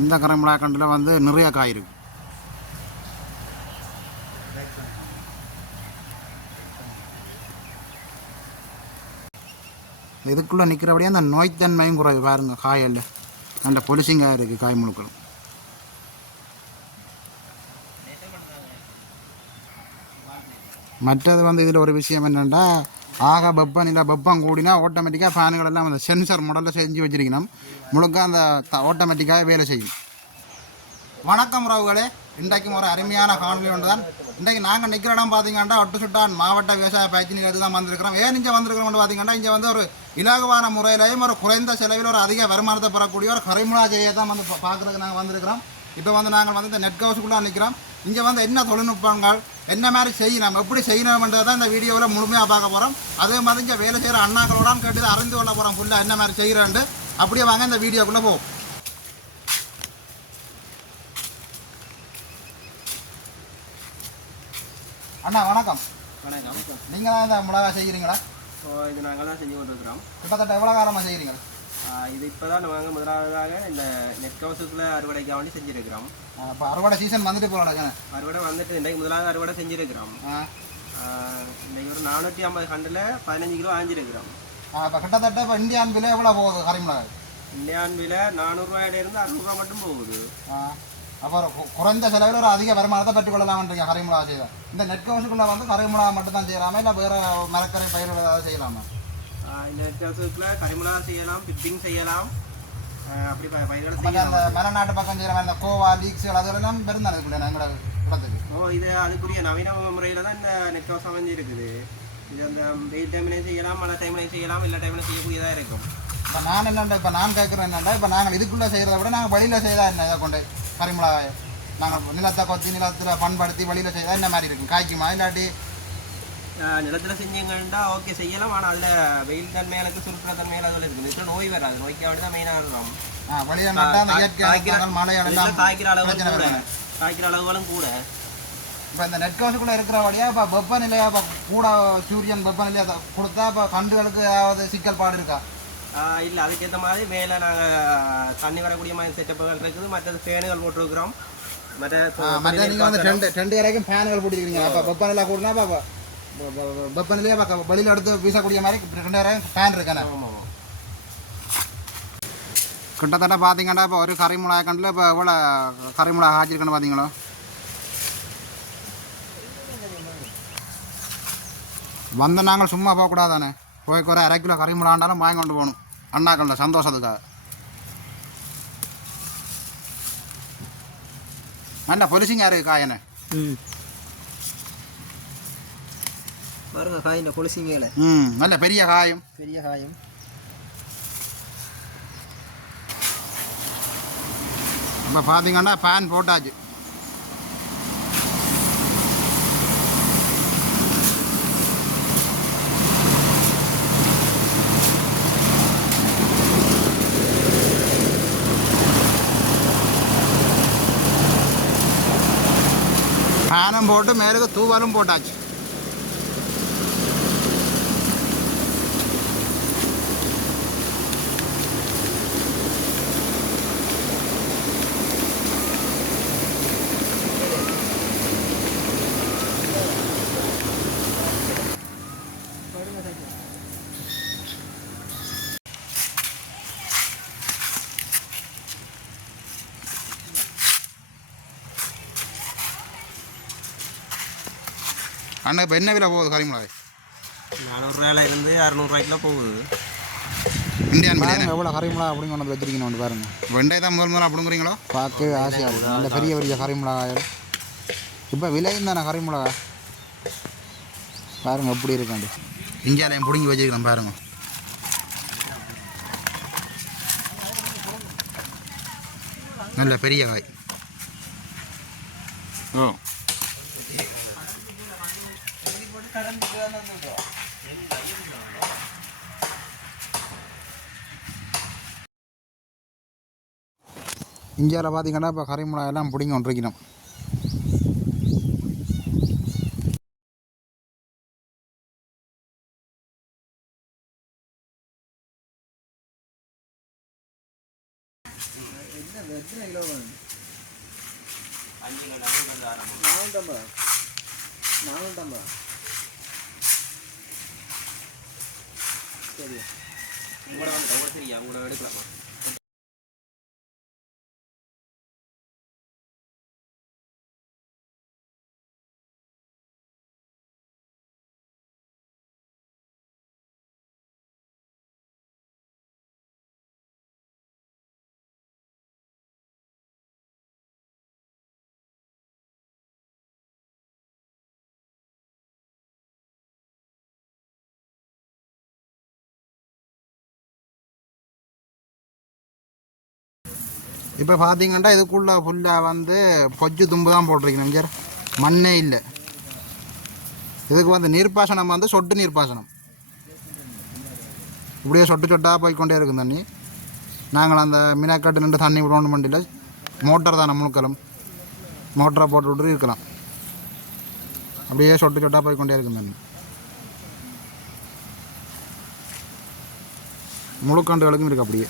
இந்த கரைமிளகா கண்டில் வந்து நிறைய காய் இருக்கு. இதுக்குள்ளே நிற்கிறபடியே அந்த நோய்த்தன்மையும் குறைவு. பாருங்க காயில் அந்த பொலிசிங்காக இருக்குது காய் முழுக்களும். மற்றது வந்து இதில் ஒரு விஷயம் என்னென்னா ஆக வெப்பம் இல்லை வெப்பம் கூடினா ஆட்டோமேட்டிக்காக ஃபேனுகள் எல்லாம் அந்த சென்சார் மாடலில் செஞ்சு வச்சிருக்கணும். முழுக்க அந்த ஆட்டோமேட்டிக்காக வேலை செய்யும். வணக்கம் உறவுகளே. இன்றைக்கும் ஒரு அருமையான காணொலி ஒன்று தான் இன்றைக்கு நாங்கள் நிற்கிற இடம் பார்த்தீங்கன்னா ஒட்டு சுட்டான் மாவட்ட விவசாய பயிற்சி நிலையத்துக்கு தான் வந்திருக்கிறோம். ஏன் இங்கே வந்திருக்கிறோம்னு பார்த்தீங்கன்னா இங்கே வந்து ஒரு இலகுவான முறையிலையும் ஒரு குறைந்த செலவில் ஒரு அதிக வருமானத்தை பெறக்கூடிய ஒரு கரைமுலா செய்ய தான் வந்து பார்க்குறதுக்கு பார்க்கறதுக்கு நாங்கள் வந்திருக்கிறோம். இப்போ வந்து நாங்கள் வந்து இந்த நெட் ஹவுஸுக்குள்ளே நிற்கிறோம் இங்கே வந்து என்ன தொழில்நுட்பங்கள் என்ன மாதிரி செய்யணும் எப்படி செய்யணும்ன்றதை தான் இந்த வீடியோவில் முழுமையாக பார்க்க போகிறோம் அதே மாதிரி இங்கே வேலை செய்கிற அண்ணாக்களோட கேட்டு அறிந்து கொள்ள போகிறோம் ஃபுல்லாக என்ன மாதிரி செய்கிறேன்ட்டு அப்படியே வாங்க இந்த வீடியோக்குள்ளே போவோம். அண்ணா வணக்கம். வணக்கம். நீங்கள் தான் இந்த மிளகா செய்கிறீங்களா இது நாங்கள் தான் செஞ்சு கொண்டிருக்கிறோம். கிட்டத்தட்ட எவ்வளோ காலமாக செய்கிறீங்க ஆஹ் இது இப்போ தான் நாங்கள் முதலாவதாக இந்த நெட் ஹவுஸுக்குள்ளே அறுவடைக்காக வேண்டி செஞ்சுருக்கிறோம். இப்போ அறுவடை சீசன் வந்துட்டு போகலாங்க அறுவடை வந்துட்டு இன்றைக்கு முதலாவது அறுவடை செஞ்சுருக்கிறோம். இன்னைக்கு ஒரு நானூற்றி ஐம்பது கண்டில் பதினஞ்சு கிலோ ஆஞ்சிருக்கிறோம் இப்போ கிட்டத்தட்ட இப்போ இந்தியான் விலை எவ்வளோ போகுது? கரிமிளகாய் இந்தியான் விலை நானூறுரூவாயிலேருந்து அறுநூறுவா மட்டும் போகுது. அப்புறம் குறைந்த செலவில் ஒரு அதிக வருமானத்தை பெற்றுக்கொள்ளலாம்ன்றீங்க கரிமிளகா செய்தால் இந்த நெட் ஹவுஸுக்குள்ளே வந்து கரிமிளகா மட்டும் தான் செய்யலாமா? இல்லை வேறு மரக்கரை பயிர்கள் ஏதாவது செய்யலாமா? இந்த ஹவுஸுக்குள்ளே கரிமுலா செய்யலாம் பிப்பிங் செய்யலாம். அப்படி பயிர்களை செய்யலாம். மலைநாட்டு பக்கம் செய்கிற மாதிரி இந்த கோவா லீக்ஸுகள் அதெல்லாம் பெருந்தானே இருக்குல்ல எங்களோட இடத்துக்கு ஓ இது அதுக்குரிய நவீன முறையில் தான் இந்த நெட் ஹவுஸ் அமைஞ்சு இருக்குது. இது அந்த வெயில் டைம்லையும் செய்யலாம் மழை டைம்லையும் செய்யலாம் எல்லா டைம்லையும் செய்யக்கூடியதாக இருக்கும். இப்போ நான் என்னென்ன இப்போ நான் கேட்குறேன் என்னென்னா இப்போ நாங்கள் இதுக்குள்ளே செய்கிறத விட நாங்கள் வெளியில் செய்தால் என்ன இதை கொண்டு கரிமிளகாய் நாங்கள் நிலத்தை கொத்தி நிலத்தில் பண்படுத்தி வெளியில் செய்தால் என்ன மாதிரி இருக்கும்? காய்க்குமா இல்லாட்டி நிலத்துல செஞ்சீங்கன்னா ஓகே செய்யலாம். ஆனால் அதில் வெயில் தன்மைகளுக்கு சுருக்கிற தன்மைகள் அதில் இருக்குது இதுல நோய் வராது. நோய்க்காக தான் மெயினாக காய்க்கிற பிரச்சனை கூட. காய்க்கிற அளவுகளும் கூட. இப்போ இந்த நெட் ஹவுஸுக்குள்ளே இருக்கிறபடியாக இப்போ வெப்பநிலையை இப்போ கூட சூரியன் வெப்பநிலையை கொடுத்தா இப்போ கன்றுகளுக்கு ஏதாவது சிக்கல் பாடு இருக்கா? இல்ல. அதுக்கேற்ற மாதிரி மேலே நாங்கள் தண்ணி வரக்கூடிய மாதிரி செட்டப்புகள் இருக்குது. மற்றது ஃபேனுகள் போட்டிருக்கிறோம். மற்ற மற்ற நீங்கள் வந்து ரெண்டு ரெண்டு வரைக்கும் ஃபேன்கள் போட்டிருக்கீங்க அப்போ வெப்பநிலை கூடனா இப்போ வெப்பநிலையே பார்க்க வெளியில் எடுத்து வீசக்கூடிய மாதிரி ரெண்டு வரைக்கும் ஃபேன் இருக்கானே கிட்டத்தட்ட பார்த்தீங்கன்னா இப்போ ஒரு கறிமிளகா கண்டில் இப்போ எவ்வளோ கறிமிளகா காய்ச்சிருக்குன்னு பார்த்தீங்களோ வந்து நாங்கள் சும்மா போகக்கூடாதானே போய் ஒரு அரை கிலோ கறிமிளகாண்டாலும் வாங்கி கொண்டு போகணும் அண்ணாக்கள் சந்தோஷத்துக்காக நல்ல பொலிசிங்க இருக்கு காயனே ம் பாருங்க காயின் கொலுசிங்கள ம் நல்ல பெரிய காயம். பெரிய காயம். இப்போ பார்த்தீங்கன்னா பேன் போட்டாச்சு. ஃபேனும் போட்டு மேலுக்கு தூவலும் போட்டாச்சு. அண்ணா இப்போ என்ன விலை போகுது கறிமிளகாய் நானூறுரூவாயில இருந்து அறநூறுவாய்க்குலாம் போகுது. இந்தியன் பாருங்க எவ்வளோ கறிமிளகா அப்படின்னு கொண்டு வந்து வச்சிருக்கீங்க ஒன்று பாருங்க. வெண்டை தான் முதல் முதல்ல அப்படிங்கிறீங்களோ பார்க்க ஆசையாக இருக்குது நல்ல பெரிய பெரிய கறிமிளகாய் இப்போ விலையும் தானே கறிமிளகா பாருங்க எப்படி இருக்காண்டு இந்தியாவில் பிடுங்கி வச்சிருக்கிறேன் பாருங்க. நல்ல பெரிய காய். ஓ. இந்தியாவில் பார்த்தீங்கன்னா இப்போ கறிமிளகா எல்லாம் பிடிங்கி கொண்டிருக்கணும் எத்தனை கிலோ வேணும் அஞ்சு கிலோ டபுள் வந்து ஆரம்பம் நானூற்றம்பதா நானூற்றம்பதா சரி. உங்களோட வந்து ரொம்ப சரியா உங்களோட எடுக்கலாமா? இப்போ பார்த்தீங்கன்னா இதுக்குள்ளே ஃபுல்லாக வந்து பொஜ்ஜு தும்பு தான் போட்டிருக்கணும் சார் மண்ணே இல்லை. இதுக்கு வந்து நீர்ப்பாசனம் வந்து சொட்டு நீர்ப்பாசனம். இப்படியே சொட்டு சொட்டாக போய்க்கொண்டே இருக்கும் தண்ணி. நாங்கள் அந்த மீனாக்காட்டு நின்று தண்ணி விடணும் வண்டியில் மோட்டர் தான் முழுக்கலும் மோட்டரை போட்டு விட்டு இருக்கலாம். அப்படியே சொட்டு சொட்டாக போய்க்கொண்டே இருக்கும் தண்ணி. முழுக்கண்டுகளுக்கும் இருக்குது அப்படியே.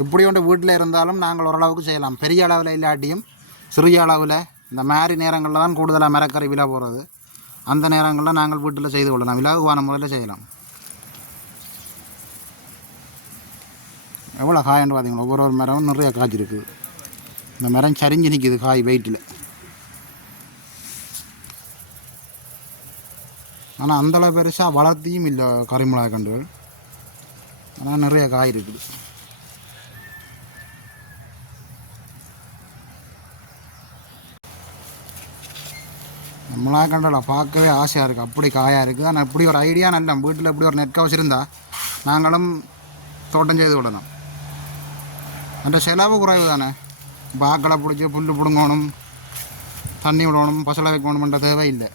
இப்படி ஒன்று வீட்டில் இருந்தாலும் நாங்கள் ஓரளவுக்கு செய்யலாம். பெரிய அளவில் இல்லாட்டியும் சிறிய அளவில் இந்த மாதிரி நேரங்களில் தான் கூடுதலாக மரக்கறி விழா போகிறது அந்த நேரங்களில் நாங்கள் வீட்டில் செய்து கொள்ளலாம். இலகுவான முறையில் செய்யலாம். எவ்வளோ காயன்னு பார்த்தீங்களா? ஒவ்வொரு ஒரு மரமும் நிறைய காய்ச்சிருக்குது இந்த மரம் சரிஞ்சு நிற்கிது காய் வெயிட்டில். ஆனால் அந்தளவு பெருசாக வளர்த்தியும் இல்லை கரிமிளகாய் கண்டுகள் ஆனால் நிறைய காய் இருக்குது. நம்மளா கண்டடா பார்க்கவே ஆசையாக இருக்குது அப்படி காயாக இருக்குது ஆனால் இப்படி ஒரு ஐடியா நல்ல வீட்டில் இப்படி ஒரு நெட் ஹவுஸ் இருந்தால் நாங்களும் தோட்டம் செய்து விடணும். அந்த செலவு குறைவு தானே? பாக்களை பிடிச்சி புல் பிடுங்கணும் தண்ணி விடணும் பசலை வைக்கணும்ன்ற தேவை இல்லை.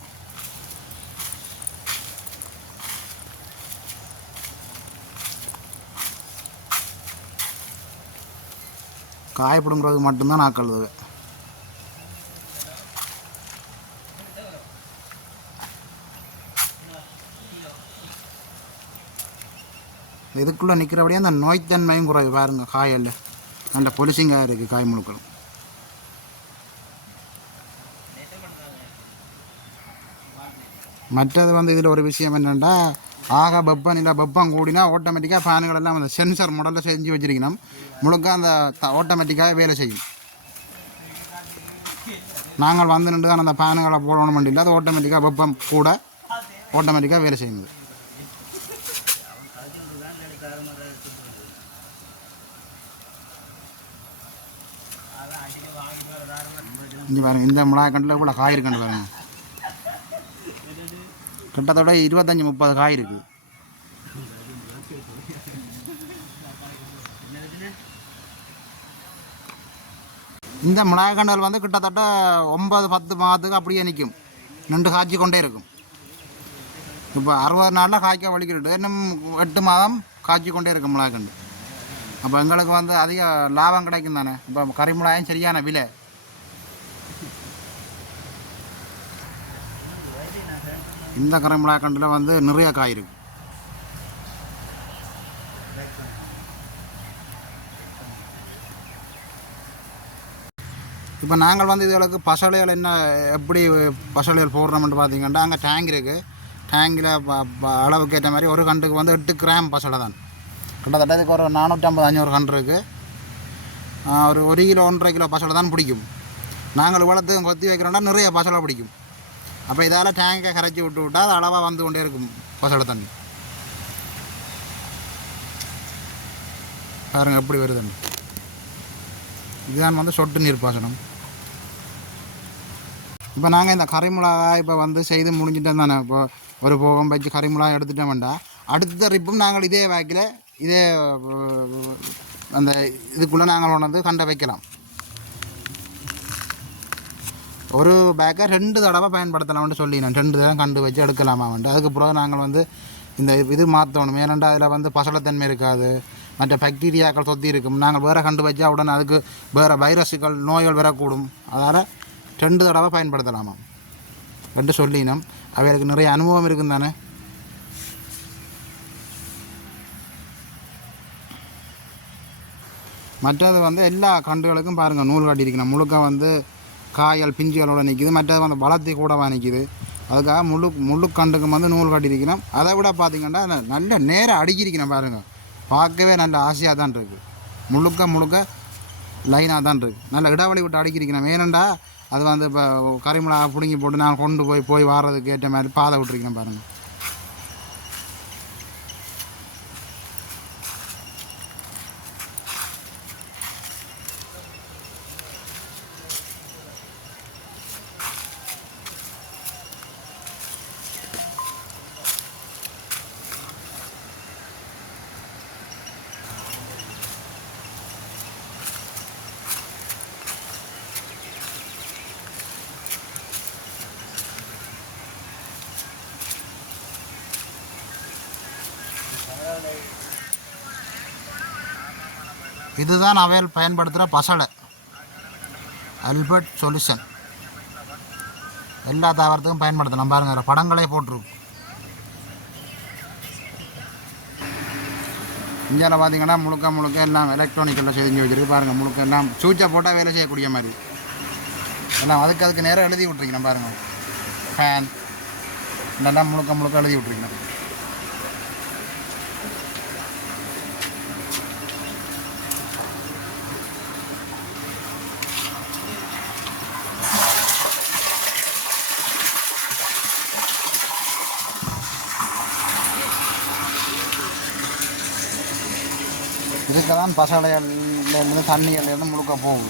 காய மட்டும்தான் நான் கழுதுவேன் இதுக்குள்ளே நிற்கிறபடியே அந்த நோய்த்தன்மையும் குறைவு பாருங்க காயில் நல்ல பொலிசிங்காக இருக்குது காய் முழுக்களும் மற்றது வந்து இதில் ஒரு விஷயம் என்னென்னா ஆக இல்லை பப்பம் கூடினா ஆட்டோமேட்டிக்காக ஃபேனுகள் எல்லாம் அந்த சென்சர் மாடலில் செஞ்சு வச்சிருக்கணும். முழுக்க அந்த ஆட்டோமேட்டிக்காக வேலை செய்யும். நாங்கள் வந்து நின்று தான் அந்த ஃபேனுகளை போடணும் இல்லை அது ஆட்டோமேட்டிக்காக வெப்பம் கூட ஆட்டோமேட்டிக்காக வேலை செய்யுது. இங்கே பாருங்க இந்த மிளகா கண்டில் கூட காய் இருக்கண்டு பாருங்க. கிட்டத்தட்ட இருபத்தஞ்சி முப்பது காய் இருக்குது இந்த மிளகா கண்டல் வந்து கிட்டத்தட்ட ஒன்பது பத்து மாதத்துக்கு அப்படியே நிற்கும் நின்று காய்ச்சி கொண்டே இருக்கும். இப்போ அறுபது நாளில் காய்க்க வலிக்கிறது இன்னும் எட்டு மாதம் காய்ச்சி கொண்டே இருக்கும் மிளகா கண்டு அப்போ எங்களுக்கு வந்து அதிக லாபம் கிடைக்கும் தானே. இப்போ கறி மிளகாயும் சரியான விலை. இந்த கரைமிளகா கண்டில் வந்து நிறைய காய் இருக்கு. இப்போ நாங்கள் வந்து இதுகளுக்கு பசலையில் என்ன எப்படி பசலையில் போடுறோம்னு பார்த்தீங்கன்னா அங்கே டேங்க் இருக்குது டேங்கில் அளவுக்கு ஏற்ற மாதிரி ஒரு கண்டுக்கு வந்து எட்டு கிராம் பசலை தான். கிட்டத்தட்ட இதுக்கு ஒரு நானூற்றம்பது அஞ்சூறு கண்டு இருக்குது ஒரு ஒரு கிலோ ஒன்றரை கிலோ பசலை தான் பிடிக்கும். நாங்கள் வளர்த்து கொத்தி வைக்கிறோம்னா நிறைய பசலை பிடிக்கும். அப்போ இதால் டேங்கை கரைச்சி விட்டு விட்டால் அது அளவாக வந்து கொண்டே இருக்கும் பசலை தண்ணி பாருங்கள் எப்படி வருதுன்னு இதுதான் வந்து சொட்டு நீர் பாசனம் இப்போ நாங்கள் இந்த கறிமிளகா இப்போ வந்து செய்து முடிஞ்சிட்டோம் தானே இப்போ ஒரு போகம் வச்சு கறிமிளகா எடுத்துட்டோம் வேண்டாம் அடுத்த ட்ரிப்பும் நாங்கள் இதே வாக்கில் இதே அந்த இதுக்குள்ளே நாங்கள் கொண்டு வந்து கண்டை வைக்கலாம் ஒரு பேக்கை ரெண்டு தடவை பயன்படுத்தலாம்னு சொல்லி நான் ரெண்டு தடவை கண்டு வச்சு எடுக்கலாமா வந்துட்டு அதுக்கு பிறகு நாங்கள் வந்து இந்த இது மாற்றணும். ஏனென்றால் அதில் வந்து பசலத்தன்மை இருக்காது. மற்ற பாக்டீரியாக்கள் தொத்தி இருக்கும். நாங்கள் வேறு கண்டு வச்சா உடனே அதுக்கு வேறு வைரஸுகள் நோய்கள் வரக்கூடும். அதனால் ரெண்டு தடவை பயன்படுத்தலாமா? என்று சொல்லினோம். அவைகளுக்கு நிறைய அனுபவம் இருக்கும் தானே? மற்றது வந்து எல்லா கண்டுகளுக்கும் பாருங்கள் நூல் கட்டியிருக்கணும். முழுக்க வந்து காய்கள் பிஞ்சுகளோட நிற்கிது மற்றது வந்து வளர்த்தி கூடவாக நிற்கிது அதுக்காக முழு முழு கண்டுக்கும் வந்து நூல் கட்டியிருக்கணும் அதை விட பார்த்தீங்கன்னா நல்ல நேரம் அடிக்கிருக்கணும் பாருங்கள் பார்க்கவே நல்ல ஆசையாக தான் இருக்குது முழுக்க முழுக்க லைனாக தான் இருக்குது நல்ல இடைவெளி விட்டு அடுக்கியிருக்கணும் ஏனண்டா அது வந்து இப்போ கரிமிளா பிடுங்கி போட்டு நான் கொண்டு போய் போய் வாரதுக்கு ஏற்ற மாதிரி பாதை விட்டுருக்கேன் பாருங்கள் இதுதான் அவையில் பயன்படுத்துகிற பசடை அல்பர்ட் சொல்யூஷன் எல்லா தாவரத்துக்கும் பயன்படுத்தலாம். பாருங்க படங்களே போட்டிருக்கும். இங்கே பார்த்தீங்கன்னா முழுக்க முழுக்க எல்லாம் எலக்ட்ரானிக்கில் செஞ்சு வச்சுருக்கு. பாருங்கள் முழுக்க எல்லாம் சூச்சை போட்டால் வேலை செய்யக்கூடிய மாதிரி. எல்லாம் அதுக்கு அதுக்கு நேரம் எழுதி விட்ருக்கணும் பாருங்கள் ஃபேன் இதெல்லாம் முழுக்க முழுக்க எழுதி விட்ருக்கணும் இதுக்கு தான் பசலையிலேருந்து தண்ணியிலேருந்து முழுக்க போகுது.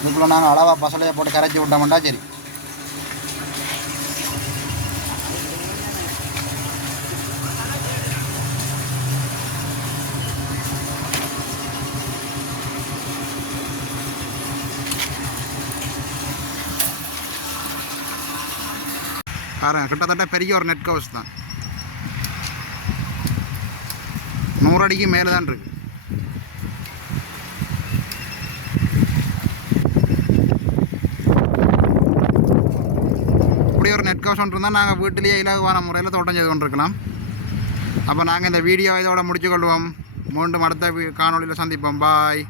இதுக்குள்ளே நாங்கள் அளவாக பசலையை போட்டு கரைச்சி விட்டோம்டா சரி. பாருங்க கிட்டத்தட்ட பெரிய ஒரு நெட் கவர்ஸ் தான். நூறு அடிக்கு மேலே தான் இருக்குது இப்படி ஒரு நெட் கவர்ஸ் ஒன்று இருந்தால் நாங்கள் வீட்டிலேயே இலகுவான முறையில் தோட்டம் செய்து கொண்டிருக்கலாம். அப்போ நாங்கள் இந்த வீடியோ இதோட முடிச்சுக்கொள்வோம் மீண்டும் அடுத்த காணொலியில் காணொளியில் சந்திப்போம். பாய்